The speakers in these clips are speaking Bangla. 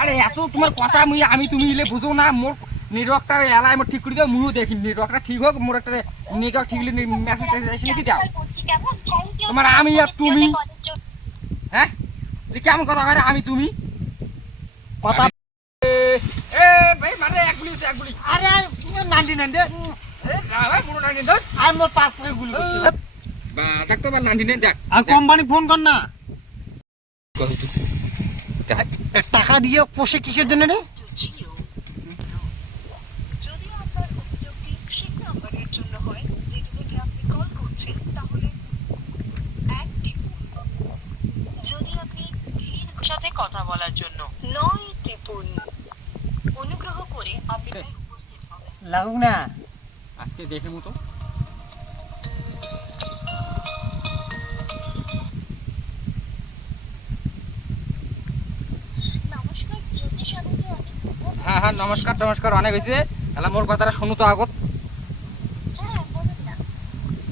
আরে এত তোমার কথা আমি তুমি ইলে বুঝো না। মোর নেটওয়ার্কটা এলাই মোর ঠিক করে দাও, মুইও দেখি নেটওয়ার্কটা ঠিক হোক। মোর একটা নেটওয়ার্ক ঠিক হলে মেসেজ টেসেজ এসে লিখে দাও। তোমার আমি আর তুমি, হ্যাঁ কেমন কথা করে আমি তুমি কথা এ ভাই মানে এক গুলি আরে নাইনটি নাইন দে ভাই পুরো 99 ধর। আর মোর 5 টাকা গুলি করছে বা দেখ তো বা 99 দেখ। আর কোম্পানি ফোন কর না। কই তুই টাকা দিয়ে পোষে কিসের জন্য রে? কথা বলার জন্য 9 টিপুন। অনুগ্রহ করে আপনি উপস্থিত হবেন। লাগুক না আজকে দেখে মতো হ্যাঁ হ্যাঁ নমস্কার অনেক হয়েছে। তাহলে মোর কথাটা শুনু তো আগত।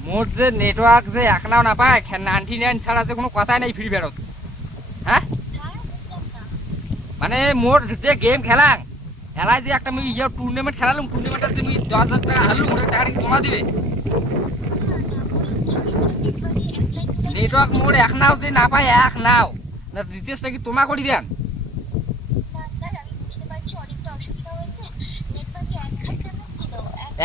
মোর যে নেটওয়ার্ক যে একনাও না পায় 99 ছাড়া যে কোনো কথাই নাই ফ্রি বেরোত। হ্যাঁ মানে মোর যে গেম খেলাম খেলায় যে একটা ইয়ে টুর্নামেন্ট খেলালাম, টুর্নামেন্টের যে 10,000 টাকা হারলুম, ওটা টাকাটা কি জমা দিবে? নেটওয়ার্ক মোর এক নাও যে না পায় এক নাও না, রিচার্জটা কি তোমা করে দেন?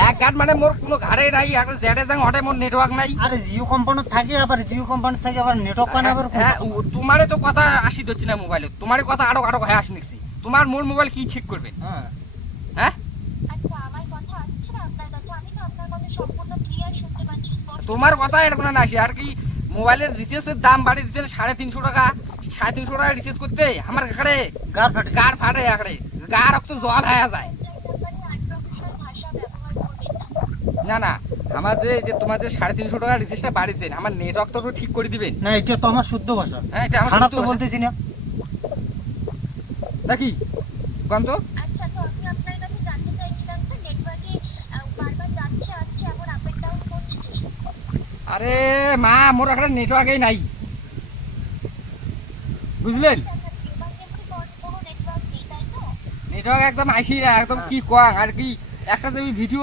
এক ঘাট মানে মোর কোনো ঘাড়ে নাই, একটা জেডে যাং হটে মোর নেটওয়ার্ক নাই। আরে জিও কোম্পানির থাকে, আবার জিও কোম্পানির থাকে আবার নেটওয়ার্ক পায় না। আবার হ্যাঁ তোমারে তো কথা আসি দিচ্ছি না মোবাইলে, তোমার কথা আরো আরো হয়ে আসি নিচ্ছি। তোমার মোর মোবাইল কি ঠিক করবে? হ্যাঁ হ্যাঁ তোমার কথা এরকম না আসি আর কি। মোবাইলের রিচার্জের দাম বাড়ি দিচ্ছে 350 টাকা, 350 টাকা রিচার্জ করতে আমার ঘাড়ে গার ফাটে একারে গা রক্ত জল হয়ে যায়। না না আমার যে তোমার যে 350 টাকা রিচার্জটা বাড়িছেন, আমার নেটওয়ার্ক তো ঠিক করে দিবেন না। এটা তো আমার শুদ্ধ ভাষা। হ্যাঁ এটা আমার খারাপ শুদ্ধ তো ভাষা। বলতেছি না নাকি কোন তো? আরে মা মোর একটা নেটওয়ার্কই নাই, বুঝলেন? নেটওয়ার্ক একদম আইসি না একদম। কি কোয়াং আর কি একটা যদি ভিডিও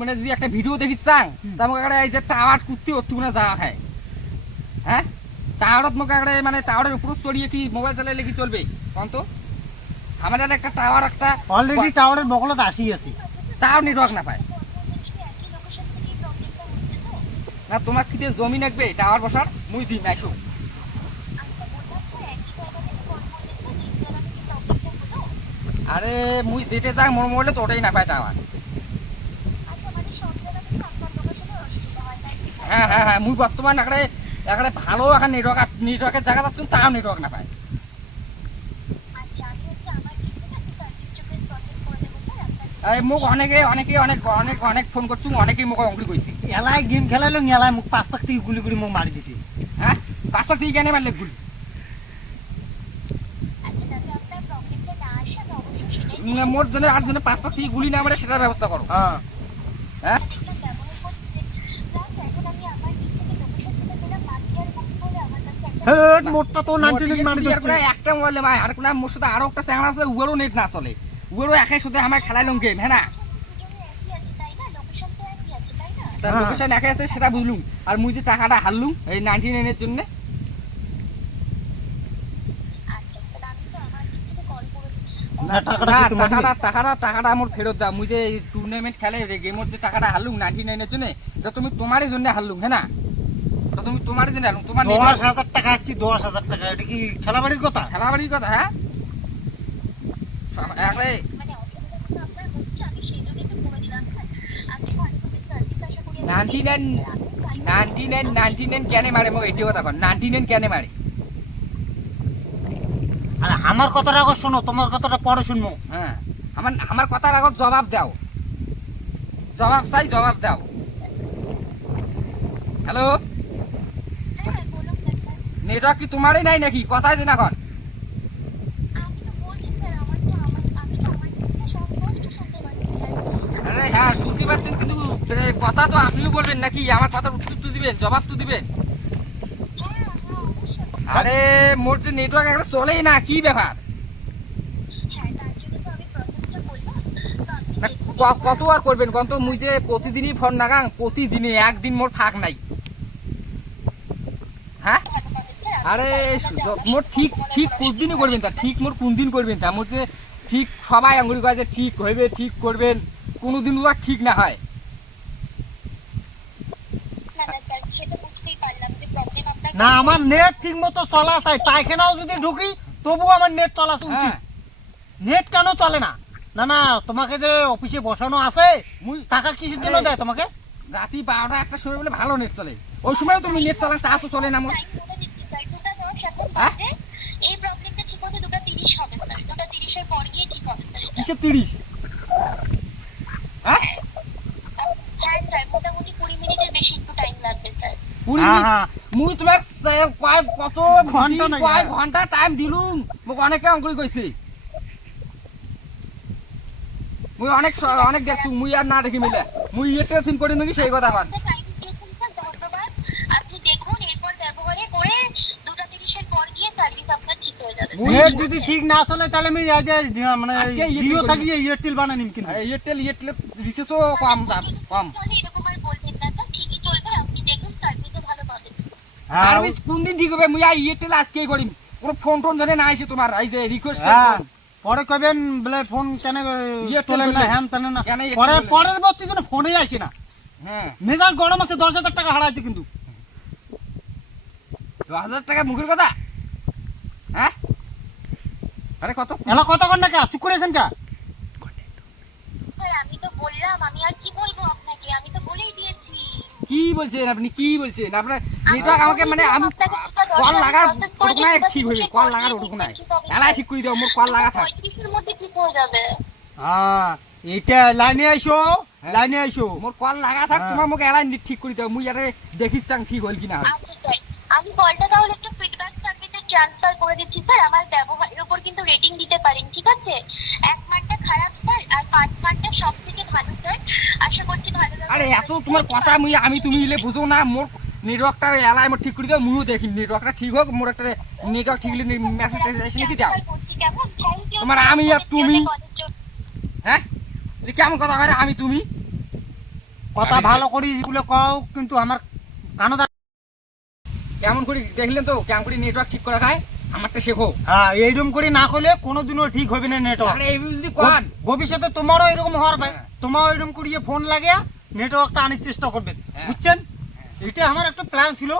মানে যদি একটা ভিডিও দেখি চাং তা আমাকে একটা এই যে টাওয়ার কুত্তি অর্থ না যাওয়া হয়। হ্যাঁ টাওয়ারত মোক একটা মানে টাওয়ারের উপর চড়িয়ে কি মোবাইল চালাইলে কি চলবে কোন তো? আমার একটা টাওয়ার একটা অলরেডি টাওয়ারের বগলত আসি আছে, তাও নেটওয়ার্ক না পায় না। তোমার কি জমি নাকবে টাওয়ার বসার? মুই দিন আইসো। আরে মুই যেতে যাই মোর মোবাইলে তো ওটাই না পায় টাওয়ার। হ্যাঁ হ্যাঁ হ্যাঁ মুই বর্তমান এখানে ভালো এখন নেটওয়ার্কের জায়গা যাচ্ছি, তাও নেটওয়ার্ক না পায়। মোক অনেকে অনেকে অনেক অনেক অনেক ফোন করছো, অনেকেই মোক অঙ্গুলি কইছি। এলাই গেম খেলাইলো এলাই মোক 5 টাকা থেকে গুলি গুলি মোক মারি দিছে। হ্যাঁ 5 লাখ থেকে কেন মারলে গুলি? মোর জন্য আর জন্য 5 লাখ থেকে গুলি না মারে সেটার ব্যবস্থা করো। হ্যাঁ হ্যাঁ হেড মোটটা তো 99 মারি দিচ্ছে। একটা মোবাইলে ভাই আর কোন মোর সাথে আরো একটা চ্যানেল আছে, উয়ারও নেট না চলে। উয়ারও একই সাথে আমার খেলাইলাম গেম। হ্যাঁ না তার লোকেশন একই আছে সেটা বুঝলুম। আর মুই যে টাকাটা হারলুম এই 99 এর জন্য, টাকাটা আমার ফেরত দাও। মুই যে টুর্নামেন্ট খেলে গেমের যে টাকাটা হারলুম 99 এর জন্য, এটা তুমি তোমারই জন্য হারলুম। হ্যাঁ না তুমি তোমারই জন্য হারলুম। তোমার 10,000 টাকা আছি, 10,000 টাকা। এটা কি খেলাবাড়ির কথা? খেলাবাড়ির কথা। হ্যাঁ একরে 99 কেন মারে মোক এটি কথা কন? 99 কেন মারে? আরে আমার কথাটা আগে শোনো, তোমার কথাটা পরে শুনবো। হ্যাঁ আমার কথার আগত জবাব দাও, জবাব চাই, জবাব দাও। হ্যালো নেটওয়ার্ক কি তোমারই নাই নাকি? কথাই যে না কন। আরে হ্যাঁ শুনতে পাচ্ছেন, কিন্তু কথা তো আপনিও বলবেন নাকি? আমার কথার উত্তর তো দিবেন, জবাব তো দিবেন। আরে মোর যে নেটওয়ার্ক একটা চলেই না, কি ব্যাপার? কত আর করবেন কত মুই যে প্রতিদিনই ফোন নাগাং প্রতিদিনই একদিন মোর ফাঁক নাই হ্যাঁ আরে মোর ঠিক ঠিক কোন দিনই করবেন তা ঠিক মোর কোন দিন করবেন তা মোর যে ঠিক সবাই আঙুলি কাজে ঠিক হইবে ঠিক করবেন কোনোদিন আর ঠিক না হয় না আমার নেট ঠিক মতো চলা চাই পায়খানাও যদি ঢুকি তবু আমার নেট চলা উচিত হ্যাঁ। নেট কেন চলে না না না তোমাকে যে অফিসে বসানো আছে মুই টাকা কিসের জন্য দেয় তোমাকে রাতি 12টা একটা সময় বলে ভালো নেট চলে ওই সময় তুমি নেট চালাস তা তো চলে না মোর হ্যাঁ? এই প্রবলেমটা ঠিক হতে 2:30 হবে স্যার 2:30 এর পর গিয়ে ঠিক হবে স্যার কিসের 30 হ্যাঁ হ্যাঁ স্যার মোটামুটি 20 মিনিটের বেশি একটু টাইম লাগবে স্যার 20 হ্যাঁ, মিনিট হ্যাঁ। মুই তোমাক কত ঘন্টা না কয় ঘন্টা টাইম দিলুম মোক অনেকে অঙ্কুরি কইছে মুই অনেক দেখছু মুই আর না দেখি মিলে মুই এটা সিম করে নাকি সেই কথা কন টাইম দিয়েছেন স্যার ধন্যবাদ আপনি দেখুন এরপর ব্যবহারে করে 2:30 এর পর গিয়ে সার্ভিস আপনার ঠিক হয়ে যাবে নেট যদি ঠিক না চলে তাহলে আমি এই যে মানে আজকে এয়ারটেল জিও করি। থাকি এয়ারটেল বানাই নিম কিন্তু এয়ারটেল রিসেসও কম দাম কম চলে এরকম আর বলবেন না স্যার ঠিকই চলবে আপনি দেখুন সার্ভিসও ভালো পাবেন হ্যাঁ সার্ভিস কোন দিন ঠিক হবে মুই এয়ারটেল আজকেই করিম কোনো ফোন টোন ধরে না আইছে তোমার এই যে রিকোয়েস্ট হ্যাঁ পরে কইবেন বলে ফোন কেন এয়ারটেল তোলেন না বললে। হ্যান তেন না কেন এয়ারটেল পরে বললে? পরের বর্তী যেন ফোনেই আসে না হ্যাঁ মেজাজ গরম আছে 10,000 টাকা হারাইছে কিন্তু 2000 টাকা মুখের কথা হ্যাঁ আরে কত এলা কত ঘন্টা কে চুপ করেছেন কা স্যার আমি তো বললাম আমি আর কি বলবো আপনাকে আমি তো বলেই দিয়েছি কি বলছেন আপনি কি বলছেন আপনার নেটওয়ার্ক আমাকে মানে আমি কল লাগার ওটুকু নাই ঠিক হইবে কল লাগার ওটুকু নাই এলাই ঠিক করে দাও মোর কল লাগা থাক 35 এর মধ্যে ঠিক হয়ে যাবে হ্যাঁ এইটা লাইনে আইসো লাইনে আইসো মোর কল লাগা থাক হ্যাঁ। তোমার মোক এলাই ঠিক করে দাও মুই আরে দেখিস চাং ঠিক হল কিনা হয় আচ্ছা স্যার আমি কলটা তাহলে একটু ফিডব্যাক সার্ভিসে ট্রান্সফার করে দিচ্ছি স্যার আমার ব্যবহারের উপর কিন্তু রেটিং দিতে পারেন ঠিক আছে 1 মানটা খারাপ স্যার আর 5 মানটা সবথেকে ভালো স্যার আশা করছি ভালো লাগবে আরে এত তোমার কথা আমি তুমি ইলে বুঝো না মোর নেটওয়ার্কটা এলাই মোর ঠিক করে দাও মুইও দেখি নেটওয়ার্কটা ঠিক হোক মোর একটা নেটওয়ার্ক ঠিক হলে মেসেজ এসে নাকি দাও কেমন থ্যাংক ইউ তোমার আমি আর তুমি হ্যাঁ এটা কেমন কথা করে আমি তুমি কথা ভালো করি বলে কও কিন্তু আমার কানো কেমন করে দেখলেন তো কেমন করে নেটওয়ার্ক ঠিক করা খায় আমারটা শেখো হ্যাঁ এইরকম করে না করলে কোনোদিনও ঠিক হবে না নেটওয়ার্ক আরে এই যদি কোন ভবিষ্যতে তোমারও এরকম হওয়ার ভাই হ্যাঁ। তোমারও এরকম করিয়ে ফোন লাগিয়ে নেটওয়ার্কটা আনার চেষ্টা করবেন হ্যাঁ। বুঝছেন এটা আমার একটা প্ল্যান ছিল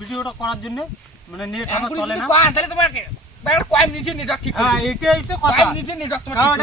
ভিডিওটা করার জন্য মানে নেট কেমন আমার করে চলে যদি না কোন তাহলে তোমার কয় মিনিটের নেটওয়ার্ক ঠিক হ্যাঁ হবে এটাই হচ্ছে কথা কয় মিনিটের নেটওয়ার্ক তোমার ঠিক কারণ হবে?